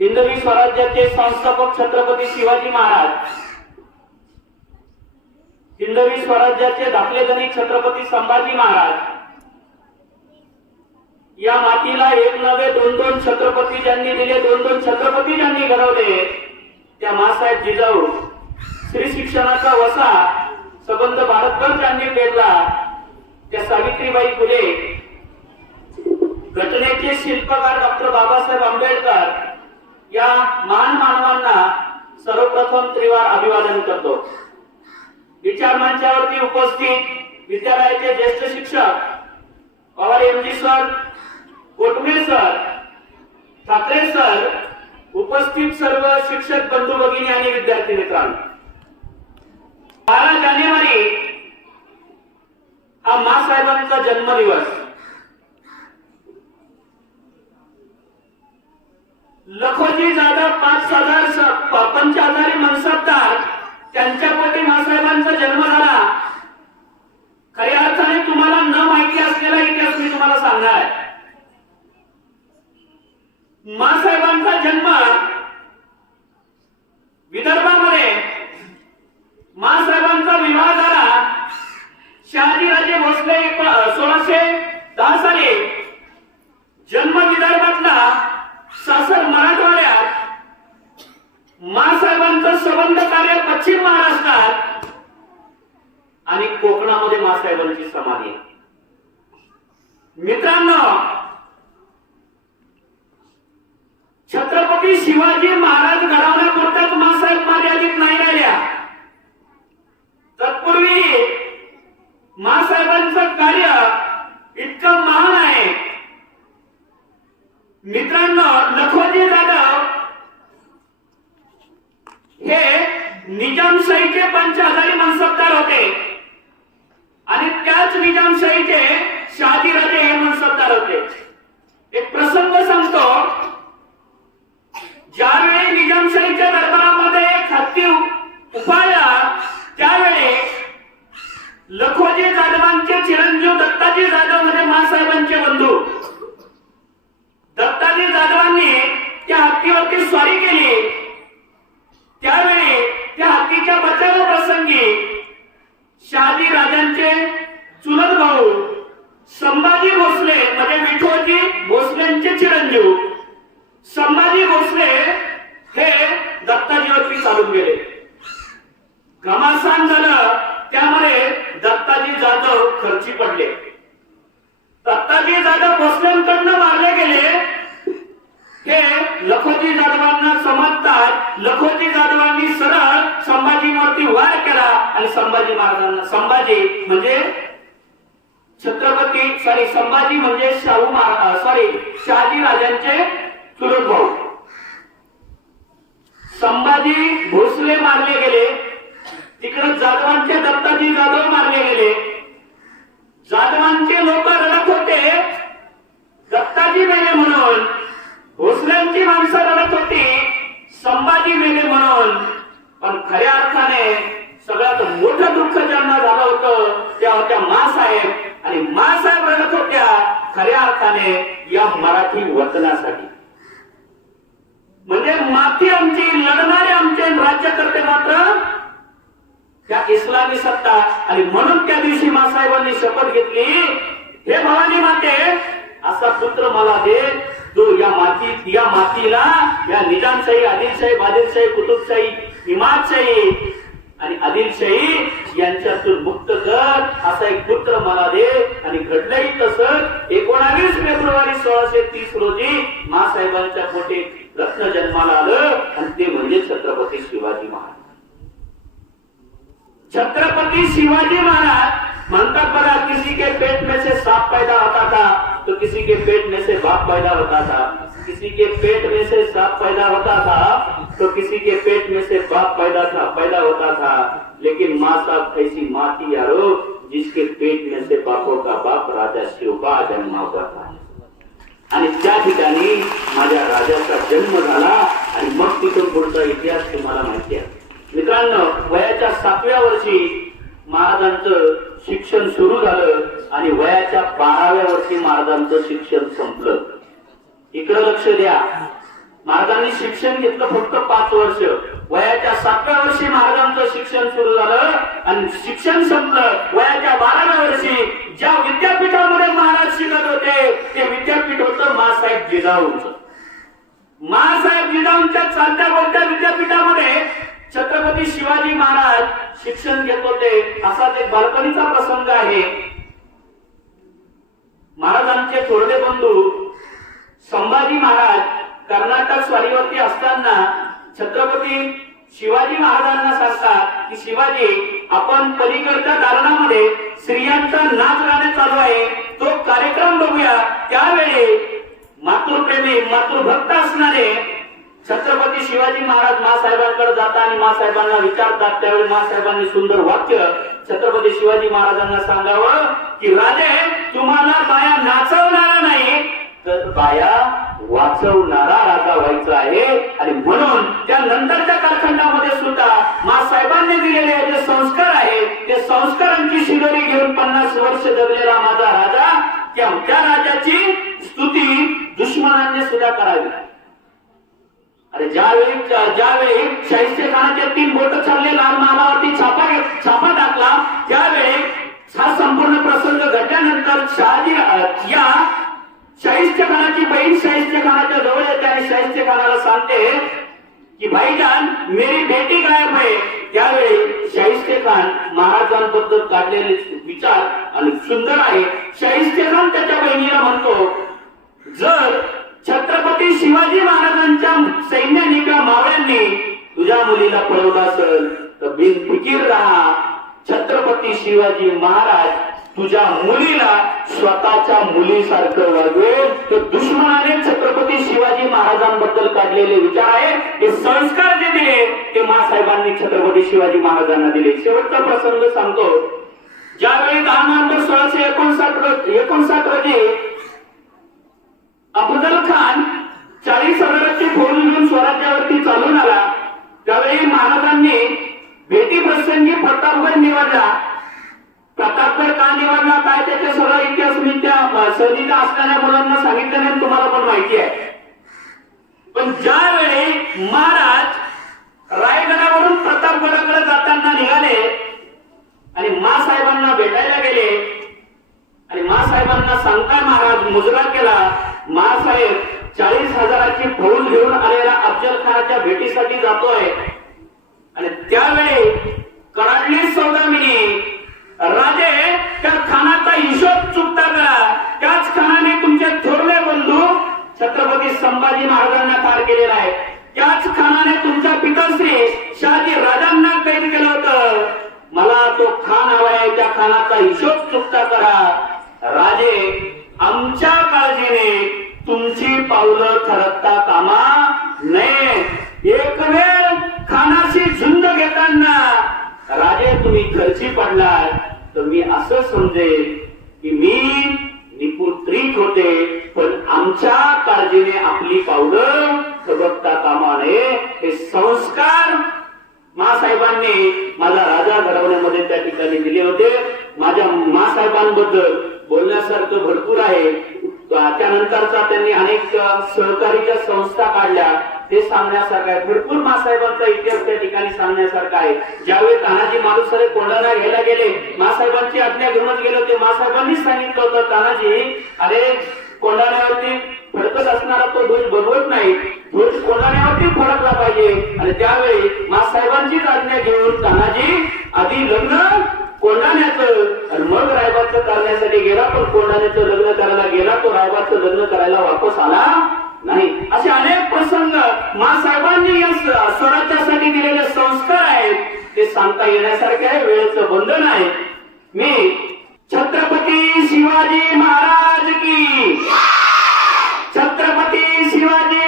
हिंदवी स्वराज्याचे संस्थापक छत्रपती शिवाजी महाराज. हिंदवी स्वराज्याचे धाकले धनी छत्रपती संभाजी महाराज. या मातीला एक नवे दोन दोन छत्रपती ज्यांनी दिले दोन दोन छत्रपती ज्यांनी घडवले त्या मासाहेब जिजाऊ. स्त्री शिक्षणाचा वसा सबंध भारतभर ज्यांनी पेरला. त्या सावित्रीबाई फुले. घटनेचे शिल्पकार डॉक्टर बाबासाहेब आंबेडकर. या मान मानवांना सर्वप्रथम त्रिवार अभिवादन करतो. विचार मंचावरती उपस्थित विद्यालयाचे ज्येष्ठ शिक्षक Pawar MG sir Kotme sir Thackeray sir उपस्थित सर्व शिक्षक बंधू भगिनी आणि विद्यार्थी मित्रांनो. बारा जानेवारी हा मासाहेबांचा जन्मदिवस. लखोजी जाधव पाच हजार स- प- मनसबदार. त्यांच्या पोटी मासाहेबांचा जन्म झाला. खऱ्या अर्थाने तुम्हाला न माहिती असलेला इतिहास मी तुम्हाला सांगणार आहे. मासाहेबांचा जन्म विदर्भामध्ये मासाहेबांचा विवाह झाला शहाजीराजे भोसले एक- अ, सोळाशे दहा साली जन्म विदर्भातला सासर मराठवाड्यात मासाहेबांचं संबंध कार्य पश्चिम महाराष्ट्रात आणि कोकणामध्ये मासाहेबांची समाधी आहे. मित्रांनो छत्रपती शिवाजी महाराज घडवण्यापुरताच मासाहेब मर्यादित नाही राहिल्या तत्पूर्वी मासाहेबांचं कार्य इतकं महान आहे मित्रांनो लखोजी जाधव हे निजामशाहीचे पंचहजारी मनसबदार होते आणि त्याच शहाजी राजे हे मनसबदार होते. एक प्रसंग सांगतो. ज्यावेळी निजामशाहीच्या दरबारामध्ये हत्ती उपाळला त्यावेळी लखोजी जाधवांचे चिरंजीव दत्ताजी जाधव म्हणजे मासाहेबांचे बंधू. दत्ताजी जाधवांनी त्या हत्तीवरती स्वारी केली. त्यावेळी त्या हत्तीच्या बचाव प्रसंगी शहाजी राजांचे चुलत भाऊ संभाजी भोसले म्हणजे विठोजी भोसलेंचे चिरंजीव. संभाजी भोसले हे दत्ताजीवरती चालून गेले. घमासान झालं त्यामुळे दत्ताजी जाधव खर्ची पडले. दत्ताजी जाधव भोसलेंकडनं मारले गेले. हे लखोजी जाधवांना समजतात. लखोजी जाधवांनी सरळ संभाजीवरती वार केला आणि संभाजी महाराजांना संभाजी म्हणजे छत्रपती सॉरी संभाजी म्हणजे शाहू महाराज सॉरी शहाजी राजांचे चुलत भाऊ. संभाजी भोसले मारले गेले. तिकडे जाधवांचे दत्ताजी जाधव मारले गेले. अर्थाने या मराठी वचनासाठी. म्हणजे माती आमची लढणारे आमचे राज्यकर्ते मात्र त्या इस्लामी सत्ता. आणि म्हणून त्या दिवशी मासाहेबांनी शपथ घेतली हे भवानी माते असा पुत्र मला दे जो या माती या मातीला या निजामशाही आदिलशाही बादिलशाही कुतुबशाही इमादशाही आणि आदिलशाही यांच्यातून मुक्त कर असा एक पुत्र मला दे. आणि घडलंही तसं. एकोणावीस फेब्रुवारी सोळाशे तीस रोजी मासाहेबांच्या पोटे रत्न जन्माला आलं. आणि ते म्हणजे छत्रपती शिवाजी महाराज. छत्रपती शिवाजी महाराज म्हणतात बघा किसी के पेट में से सांप पैदा होता था तो किसी के पेट में से बाप पैदा होता था. किसी के पेट में से सांप पैदा होता था तो किसी के पेट में से बाप पैदा था पैदा होता था। लेकिन माँ साहब ऐसी माँ थी यारो जिसके पेट में से बापों का बाप राजा शिवबा जन्म होता था। आणि त्या ठिकाणी माझ्या राजाचा जन्म झाला आणि मग तिथून पुढचा इतिहास तुम्हाला माहिती आहे. मित्रांनो वयाच्या सातव्या वर्षी महाराजांचं शिक्षण सुरू झालं आणि वयाच्या बाराव्या वर्षी महाराजांचं शिक्षण संपलं. इकडं लक्ष द्या. महाराजांनी शिक्षण घेतलं फक्त पाच वर्ष. वयाच्या सातव्या वर्षी महाराजांचं शिक्षण सुरू झालं आणि शिक्षण संपलं. वयाच्या बाराव्या वर्षी ज्या विद्यापीठामध्ये महाराज शिकत होते ते विद्यापीठ होतं मासाहेब जिजाऊंचं. मासाहेब जिजाऊंच्या चालत्या बोलत्या विद्यापीठामध्ये छत्रपती शिवाजी महाराज शिक्षण घेत होते असाच एक बालपणीचा प्रसंग आहे. महाराजांचे थोरले बंधू संभाजी महाराज कर्नाटक स्वारीवरती असताना छत्रपती शिवाजी महाराजांना सांगतात की शिवाजी आपण पलीकडच्या दालनामध्ये स्त्रियांचा नाच गाणे चालू आहे. तो कार्यक्रम बघूया. त्यावेळी मातृप्रेमी मातृभक्त असणारे छत्रपती शिवाजी महाराज मासाहेबांकडे जातात आणि मासाहेबांना विचारतात. त्यावेळी मासाहेबांनी सुंदर वाक्य छत्रपती शिवाजी महाराजांना सांगावं की राजे तुम्हाला माया नाचवणारा नाही तर बाया वाचवणारा राजा व्हायचा आहे. आणि म्हणून त्या नंतरच्या कालखंडामध्ये सुद्धा मासाहेबांनी दिलेले जे संस्कार आहेत ते संस्कारांची शिदोरी घेऊन पन्नास वर्ष जगलेला माझा राजा त्या त्या राजाची स्तुती दुश्मनांनी सुद्धा करावी अरे ज्यावेळी ज्यावेळी शाहिस्ते खानाचे तीन बोट चालले लाल महालावरती छापा छापा टाकला त्यावेळी हा संपूर्ण प्रसंग घडल्यानंतर शहाजी या शाहिस्ते खानाची बहीण शाहिस्ते खानाच्या जवळ येते आणि शाहिस्ते खानाला सांगते की भाईजान मेरी बेटी गायब आहे. त्यावेळी शाहिस्ते खान महाराजांबद्दल काढलेले विचार आणि सुंदर आहे. शाहिस्ते खान त्याच्या बहिणीला म्हणतो जर छत्रपती शिवाजी महाराजांच्या सैन्याने किंवा मावळ्यांनी तुझ्या मुलीला पळवलं असेल तर बिनफिकीर राहा. छत्रपती शिवाजी महाराज तुझ्या मुलीला स्वतःच्या मुलीसारखं वागवेल तर दुश्मनाने छत्रपती शिवाजी महाराजांबद्दल काढलेले विचार आहे. ते संस्कार जे दिले ते मासाहेबांनी छत्रपती शिवाजी महाराजांना दिले. शेवटचा प्रसंग सांगतो. ज्यावेळी दहा नोव्हेंबर सोळाशे एकोणसाठ एकोणसाठ रोजी अफजल खान चाळीस हजाराचे फोन घेऊन स्वराज्यावरती चालून आला त्यावेळी महाराजांनी भेटी प्रसंगी प्रतापगड निवडला. प्रतापगड का निवडला काय त्याचे सगळा इतिहास मी त्या सहलीला असणाऱ्या मुलांना सांगितलं नाही तुम्हाला पण माहिती आहे. पण ज्यावेळी महाराज रायगडावरून प्रतापगडाकडे जाताना निघाले आणि मासाहेबांना भेटायला गेले आणि मासाहेबांना सांगताय महाराज मुजरा केला मासाहेब चाळीस हजाराची फौज घेऊन आलेला अफजल खानाच्या भेटीसाठी जातोय. आणि त्यावेळी कडाडली सौदामी राजे त्या खानाचा हिशोब चुकता करा. त्याच खानाने तुमचे थोरले बंधू छत्रपती संभाजी महाराजांना ठार केलेला आहे. त्याच खानाने तुमचा पिताश्री शहाजी राजांना कैद केलं होतं. मला तो खान हवा आहे त्या खानाचा हिशोब चुकता करा. राजे आमच्या काळजीने तुमची पावलं थरकता कामा नये. एक वेळ खानाशी झुंज असं समजेल म्हणजे की मी निपुत्रिक होते पण आमच्या काळजीने आपली पावलं थबकता कामा नये हे संस्कार मासाहेबांनी माझा राजा घडवण्यामध्ये त्या ठिकाणी दिले होते. माझ्या मासाहेबांबद्दल बोलण्यासारखं भरपूर आहे. त्यानंतरचा त्यांनी अनेक सहकारीच्या संस्था काढल्या. ते सांगण्यासारखं आहे. भरपूर मासाहेबांचा इतिहास त्या ठिकाणी सांगण्यासारखा आहे. ज्यावेळी तानाजी मालुसरे कोंढाणा घ्यायला गेले मासाहेबांची आज्ञा घेऊनच गेले होते. मासाहेबांनीच सांगितलं होतं तानाजी अरे कोंढाण्यावरती फडकत असणारा तो ध्वज बनवत नाही. ध्वज कोंढाण्यावरती फडकला पाहिजे. आणि त्यावेळी मासाहेबांचीच आज्ञा घेऊन तानाजी आधी लग्न कोंढाण्याचं आणि मग रायबाचं करण्यासाठी गेला पण कोंढाण्याचं लग्न करायला गेला तो रायबाचं लग्न करायला वापस आला नाही. असे अनेक प्रसंग सांगता येण्यासारख्या वेळेचं बंधन आहे. मी छत्रपती शिवाजी महाराज की. छत्रपती शिवाजी